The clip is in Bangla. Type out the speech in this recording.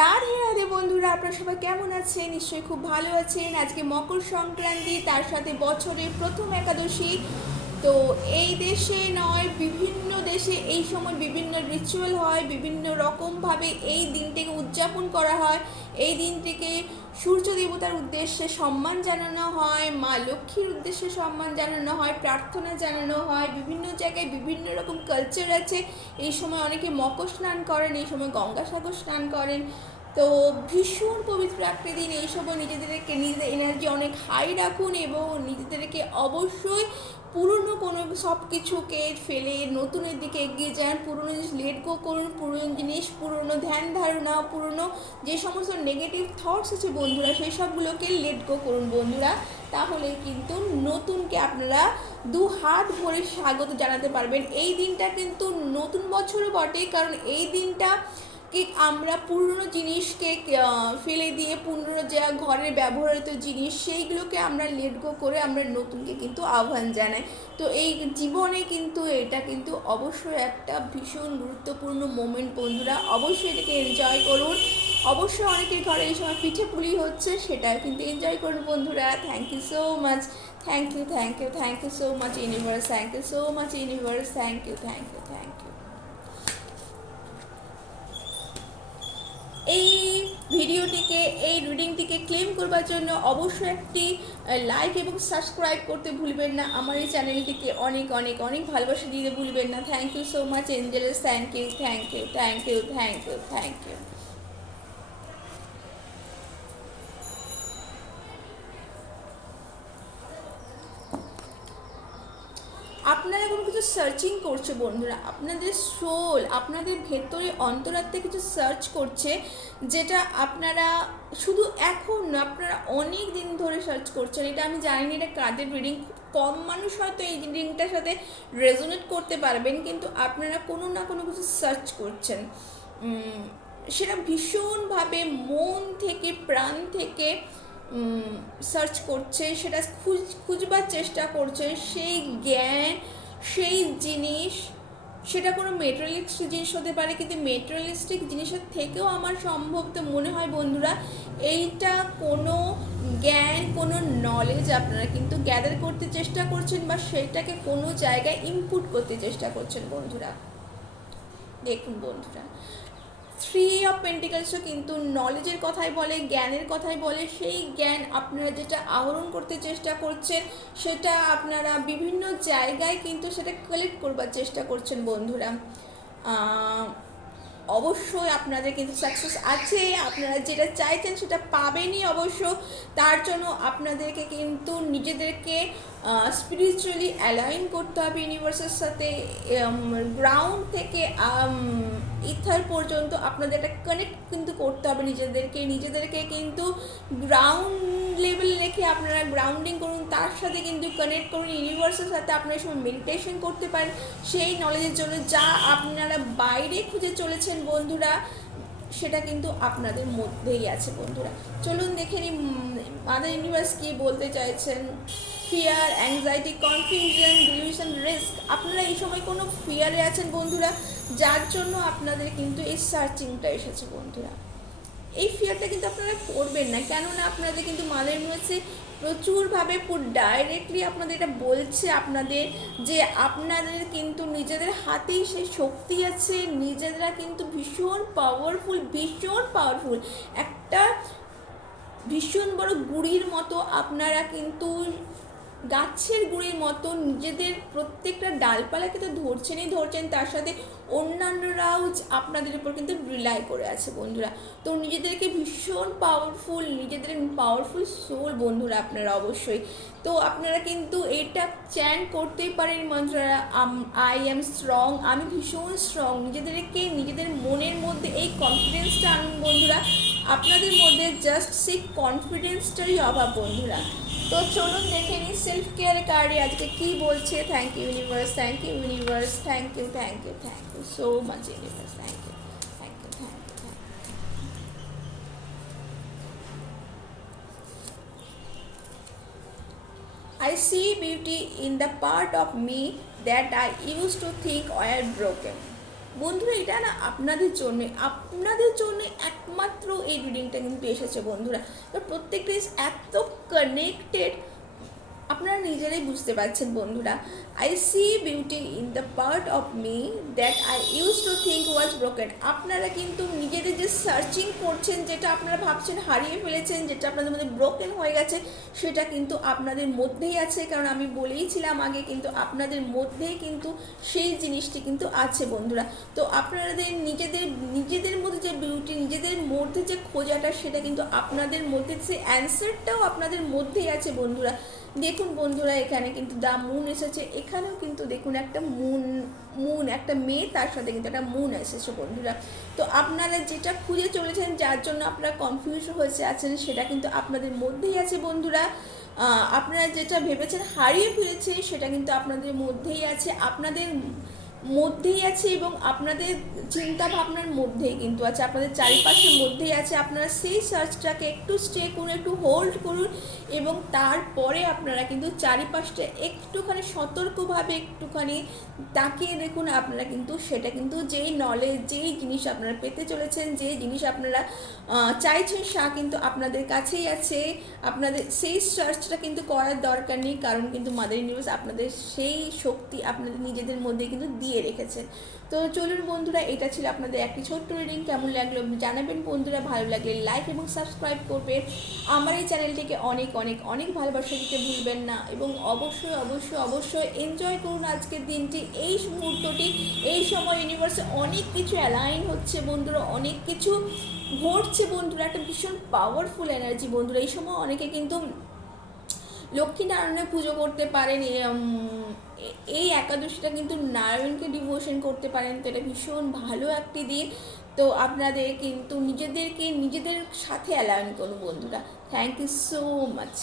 রাধে রাধে বন্ধুরা, আপনারা সবাই কেমন আছেন? নিশ্চয়ই খুব ভালো আছেন। আজকে মকর সংক্রান্তি, তার সাথে বছরের প্রথম একাদশী। তো এই দেশে নয়, বিভিন্ন দেশে এই সময় বিভিন্ন রিচুয়াল হয়, বিভিন্ন রকমভাবে এই দিনটিকে উদযাপন করা হয়। এই দিনটিকে সূর্য দেবতার উদ্দেশ্যে সম্মান জানানো হয়, মা লক্ষ্মীর উদ্দেশ্যে সম্মান জানানো হয়, প্রার্থনা জানানো হয়। বিভিন্ন জায়গায় বিভিন্ন রকম কালচার আছে। এই সময় অনেকে মকর স্নান করেন, এই সময় গঙ্গাসাগর স্নান করেন। তো ভীষণ পবিত্র একটা দিন। এইসবও নিজেদেরকে, নিজেদের এনার্জি অনেক হাই রাখুন এবং নিজেদেরকে অবশ্যই পুরনো কোনো সব কিছুকে ফেলে নতুনের দিকে এগিয়ে যান। পুরনো জিনিস লেট গো করুন, পুরনো জিনিস, পুরনো ধ্যান ধারণা, পুরনো যে সমস্ত নেগেটিভ থটস আছে বন্ধুরা, সেই সবগুলোকে লেট গো করুন বন্ধুরা। তাহলে কিন্তু নতুনকে আপনারা দু হাত ভরে স্বাগত জানাতে পারবেন। এই দিনটা কিন্তু নতুন বছরও বটে, কারণ এই দিনটা আমরা পুরনো জিনিসকে ফেলে দিয়ে পুরনো যা ঘরের ব্যবহৃত জিনিস সেইগুলোকে আমরা লেট গো করে আমরা নতুনকে কিন্তু আহ্বান জানাই। তো এই জীবনে কিন্তু এটা কিন্তু অবশ্যই একটা ভীষণ গুরুত্বপূর্ণ মোমেন্ট বন্ধুরা। অবশ্যই এটাকে এনজয় করুন। অবশ্যই অনেকের ঘরে এই সময় পিঠে পুলি হচ্ছে, সেটা কিন্তু এনজয় করুন বন্ধুরা। Thank you so much, thank you, thank you, thank you so much universe, thank you so much universe, thank you, thank you, thank you. এই ভিডিওটিকে, এই রিডিংটিকে ক্লেম করবার জন্য অবশ্যই একটি লাইক এবং সাবস্ক্রাইব করতে ভুলবেন না। আমার এই চ্যানেলটিকে অনেক অনেক অনেক ভালোবাসা দিতে ভুলবেন না। Thank you so much angels, thank you, thank you, thank you, thank you, thank you. আপনারা কোনো কিছু সার্চিং করছে বন্ধুরা, আপনাদের সোল, আপনাদের ভেতরে অন্তরাত্মা কিছু সার্চ করছে, যেটা আপনারা শুধু এখন না, আপনারা অনেক দিন ধরে সার্চ করছেন। এটা আমি জানি না এটা কাদের রিডিং, খুব কম মানুষ হয়তো এই রিডিংটার সাথে রেজোনেট করতে পারবেন, কিন্তু আপনারা কোনো না কোনো কিছু সার্চ করছেন। সেটা ভীষণভাবে মন থেকে, প্রাণ থেকে সার্চ করছে, সেটা খুঁজবার চেষ্টা করছে সেই জ্ঞান, সেই জিনিস। সেটা কোনো মেটেরিয়ালিস্টিক জিনিস হতে পারে, কিন্তু মেটেরিয়ালিস্টিক জিনিসের থেকেও আমার সম্ভবত মনে হয় বন্ধুরা, এইটা কোনো জ্ঞান, কোনো নলেজ আপনারা কিন্তু গ্যাদার করতে চেষ্টা করছেন, বা সেটাকে কোনো জায়গায় ইনপুট করতে চেষ্টা করছেন বন্ধুরা। দেখুন বন্ধুরা, থ্রি অফ পেন্টিকলসও কিন্তু নলেজের কথাই বলে, জ্ঞানের কথাই বলে। সেই জ্ঞান আপনারা যেটা আহরণ করতে চেষ্টা করছেন, সেটা আপনারা বিভিন্ন জায়গায় কিন্তু সেটা কালেক্ট করবার চেষ্টা করছেন বন্ধুরা। অবশ্যই আপনাদের কিন্তু সাকসেস আছে, আপনারা যেটা চাইছেন সেটা পাবেনই অবশ্য। তার জন্য আপনাদেরকে কিন্তু নিজেদেরকে স্পিরিচুয়ালি অ্যালাইন করতে হবে ইউনিভার্সের সাথে। গ্রাউন্ড থেকে ইথার পর্যন্ত আপনাদের একটা কানেক্ট কিন্তু করতে হবে নিজেদেরকে কিন্তু গ্রাউন্ড লেভেল রেখে আপনারা গ্রাউন্ডিং করুন, তার সাথে কিন্তু কানেক্ট করুন ইউনিভার্সের সাথে। আপনারা সময় মেডিটেশন করতে পারেন সেই নলেজের জন্য। যা আপনারা বাইরে খুঁজে চলেছেন বন্ধুরা, সেটা কিন্তু আপনাদের মধ্যেই আছে বন্ধুরা। চলুন দেখে নিই মাদার ইউনিভার্স কী বলতে চাইছেন। Fear, anxiety, confusion, dilution, risk. আপনারা এই সময় কোনো ফিয়ারে আছেন বন্ধুরা, যার জন্য আপনাদের কিন্তু এই সার্চিংটা এসেছে বন্ধুরা। এই ফিয়ারটা কিন্তু আপনারা করবেন না, কেননা আপনাদের কিন্তু মাদার ইউনিভার্সে প্রচুরভাবে ডাইরেক্টলি আপনাদের এটা বলছে আপনাদের, যে আপনাদের কিন্তু নিজেদের হাতেই সেই শক্তি আছে। নিজেরা কিন্তু ভীষণ পাওয়ারফুল একটা ভীষণ বড় গুড়ির মতো। আপনারা কিন্তু গাছের গুঁড়ির মতো নিজেদের প্রত্যেকটা ডালপালাকে তো ধরছেন, তার সাথে অন্যান্যরাও আপনাদের উপর কিন্তু রিলাই করে আছে বন্ধুরা। তো নিজেদেরকে ভীষণ পাওয়ারফুল সোল বন্ধুরা আপনারা অবশ্যই। তো আপনারা কিন্তু এটা চ্যান্ট করতেই পারেন মন্ত্ররা, আই অ্যাম স্ট্রং, আমি ভীষণ স্ট্রং। নিজেদের মনের মধ্যে এই কনফিডেন্সটা আনুন বন্ধুরা। আপনাদের মধ্যে জাস্ট সেই কনফিডেন্সটারই অভাব বন্ধুরা। তো চলুন দেখে নিই সেলফ কেয়ার কার্ডে আজকে কি বলছে। Thank you universe, thank you universe, thank you, thank you, thank you so much universe, thank you, thank you, thank you, thank you. I see beauty in the part of me that I used to think were broken. বন্ধুরা এটা না আপনাদের জন্য একমাত্র এই রিডিংটা কিন্তু এসেছে বন্ধুরা। তো প্রত্যেকটা এত কানেক্টেড, আপনারা নিজেরাই বুঝতে পারছেন বন্ধুরা। I see beauty in the part of me that I use to think was broken. আপনারা কিন্তু নিজেদের যে সার্চিং করছেন, যেটা আপনারা ভাবছেন হারিয়ে ফেলেছেন, যেটা আপনাদের মধ্যে ব্রোকেন হয়ে গেছে, সেটা কিন্তু আপনাদের মধ্যেই আছে। কারণ আমি বলেইছিলাম আগে, কিন্তু আপনাদের মধ্যেই কিন্তু সেই জিনিসটি কিন্তু আছে বন্ধুরা। তো আপনাদের নিজেদের মধ্যে যে বিউটি, নিজেদের মধ্যে যে খোঁজাটা, সেটা কিন্তু আপনাদের মধ্যে, সে অ্যান্সারটাও আপনাদের মধ্যেই আছে বন্ধুরা। দেখুন বন্ধুরা, এখানে কিন্তু দ্য মুন এসেছে, এখানেও কিন্তু দেখুন একটা মুন একটা মেয়ে, তার সাথে কিন্তু একটা মুন এসেছে বন্ধুরা। তো আপনারা যেটা খুঁজে চলেছেন, যার জন্য আপনারা কনফিউজ হয়েছে আছেন, সেটা কিন্তু আপনাদের মধ্যেই আছে বন্ধুরা। আপনারা যেটা ভেবেছেন হারিয়ে ফেলেছে, সেটা কিন্তু আপনাদের মধ্যেই আছে, এবং আপনাদের চিন্তা ভাবনার মধ্যেই কিন্তু আছে, আপনাদের চারিপাশের মধ্যেই আছে। আপনারা সেই সার্চটাকে একটু স্টে করুন, একটু হোল্ড করুন, এবং তারপরে আপনারা কিন্তু চারিপাশটা একটুখানি সতর্কভাবে একটুখানি তাকিয়ে দেখুন। আপনারা কিন্তু সেটা কিন্তু যেই নলেজ, যেই জিনিস আপনারা পেতে চলেছেন, যেই জিনিস আপনারা চাইছেন, সা কিন্তু আপনাদের কাছেই আছে। আপনাদের সেই সার্চটা কিন্তু করার দরকার নেই, কারণ কিন্তু মাদার ইউনিভার্স আপনাদের সেই শক্তি আপনাদের নিজেদের মধ্যে কিন্তু দিয়ে রেখেছেন। তো চলুন বন্ধুরা, এটা ছিল আপনাদের একটি ছোট্ট রিডিং। কেমন লাগলো জানাবেন বন্ধুরা, ভালো লাগলে লাইক এবং সাবস্ক্রাইব করবেন। আমার এই চ্যানেলটিকে অনেক অনেক অনেক ভালোবাসা দিতে ভুলবেন না, এবং অবশ্যই অবশ্যই অবশ্যই এনজয় করুন আজকের দিনটি, এই মুহূর্তটি। এই সময় ইউনিভার্সে অনেক কিছু অ্যালাইন হচ্ছে বন্ধুরা, অনেক কিছু ঘটছে বন্ধুরা, একটা ভীষণ পাওয়ারফুল এনার্জি বন্ধুরা। এই সময় অনেকে কিন্তু লক্ষ্মীনারায়ণের পুজো করতে পারেন, এই একাদশীটা কিন্তু নারায়ণকে ডিভোশন করতে পারেন। তো এটা ভীষণ ভালো একটি দিন। তো আপনাদের কিন্তু নিজেদের সাথে অ্যালাইন করুন বন্ধুরা। Thank you so much.